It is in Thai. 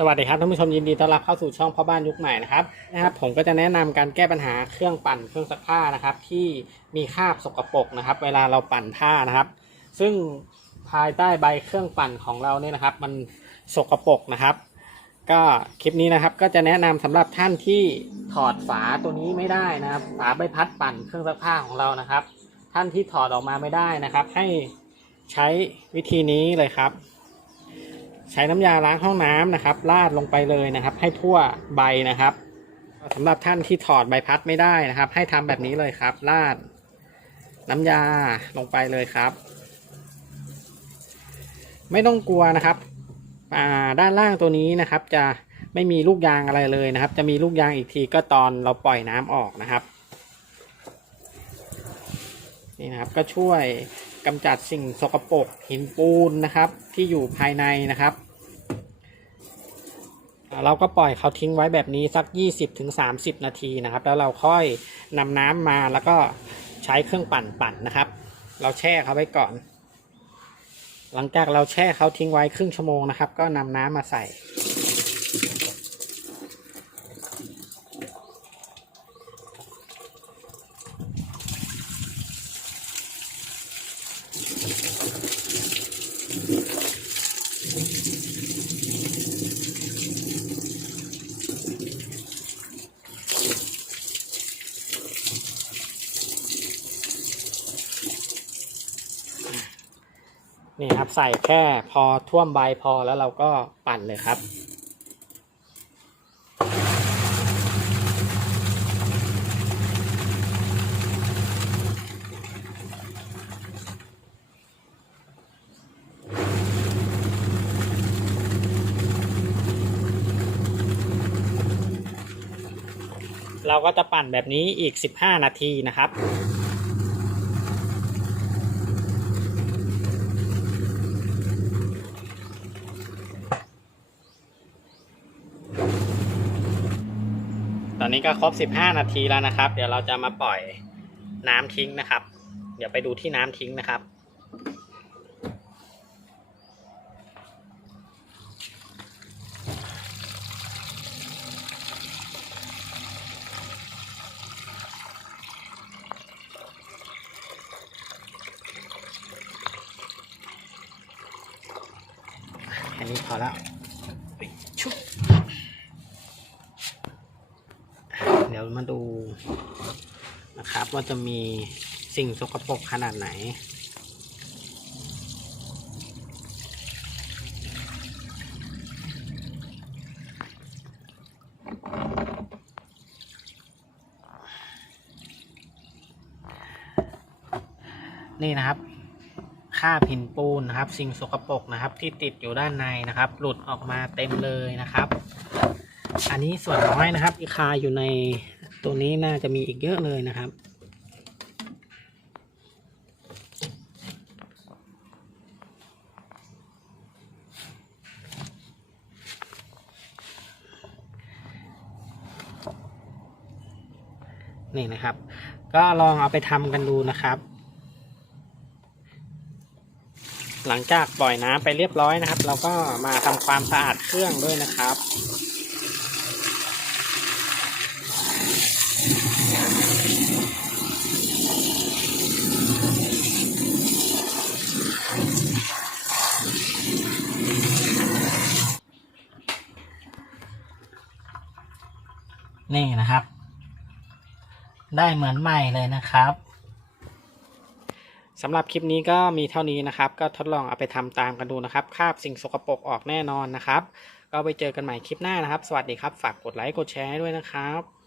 สวัสดีครับท่านผู้ชมยินดีต้อนรับเข้าสู่ช่องพ่อบ้านยุคใหม่นะครับนะครับ ผมก็จะแนะนำการแก้ปัญหาเครื่องปั่นเครื่องซักผ้านะครับ ที่มีคราบสกปรกนะครับ เวลาเราปั่นผ้านะครับ ซึ่งภายใต้ใบเครื่องปั่นของเราเนี่ยนะครับ มันสกปรกนะครับ ก็คลิปนี้นะครับก็จะแนะนำสำหรับท่านที่ถอดฝาตัวนี้ไม่ได้นะครับ ฝาใบพัดปั่นเครื่องซักผ้าของเรานะครับ ท่านที่ถอดออกมาไม่ได้นะครับ ให้ใช้วิธีนี้เลยครับ ใช้น้ำยาล้างห้องน้ำนะครับราดลงไปเลยนะครับ ให้ทั่วใบนะครับสำหรับท่านที่ถอดใบพัดไม่ได้นะครับ ให้ทำแบบนี้เลยครับราดน้ำยาลงไปเลยครับ ไม่ต้องกลัวนะครับด้านล่างตัวนี้นะครับ จะไม่มีลูกยางอะไรเลยนะครับ จะมีลูกยางอีกทีก็ตอนเราปล่อยน้ำออกนะครับนี่นะครับก็ช่วยกำจัดสิ่งสกปรกหินปูนนะครับ ที่อยู่ภายในนะครับ เราก็ปล่อยเขาทิ้งไว้แบบนี้สัก 20-30 นาทีนะครับ แล้วเราค่อยนำน้ำมาแล้วก็ใช้เครื่องปั่นปั่นนะครับ เราแช่เขาไว้ก่อน หลังจากเราแช่เขาทิ้งไว้ครึ่งชั่วโมงนะครับ ก็นำน้ำมาใส่ นี่ครับใส่แค่พอท่วมใบพอแล้วเราก็ปั่นเลยครับ เราก็จะปั่นแบบนี้อีก 15 นาทีนะครับ อนนี้ก็ครบ 15 นาทีแล้วนะครับ เดี๋ยวเราจะมาปล่อยน้ำทิ้งนะครับ เดี๋ยวไปดูที่น้ำทิ้งนะครับแค่นี้พอแล้วเฮ้ยชุบ เดี๋ยวมาดูนะครับ ว่าจะมีสิ่งสกปรกขนาดไหน นี่นะครับค่าบหินปูนนะครับ สิ่งสกปรกนะครับ ที่ติดอยู่ด้านในนะครับ หลุดออกมาเต็มเลยนะครับ อันนี้ส่วนน้อยนะครับที่คาอยู่ในตัวนี้น่าจะมีอีกเยอะเลยนะครับ นี่นะครับ ก็ลองเอาไปทำกันดูนะครับ หลังจากปล่อยน้ำไปเรียบร้อยนะครับ เราก็มาทำความสะอาดเครื่องด้วยนะครับ นี่นะครับ ได้เหมือนใหม่เลยนะครับสำหรับคลิปนี้ก็มีเท่านี้นะครับ ก็ทดลองเอาไปทำตามกันดูนะครับ คาบสิ่งสกปรกออกแน่นอนนะครับ ก็ไปเจอกันใหม่คลิปหน้านะครับ สวัสดีครับ ฝากกดไลค์กดแชร์ด้วยนะครับ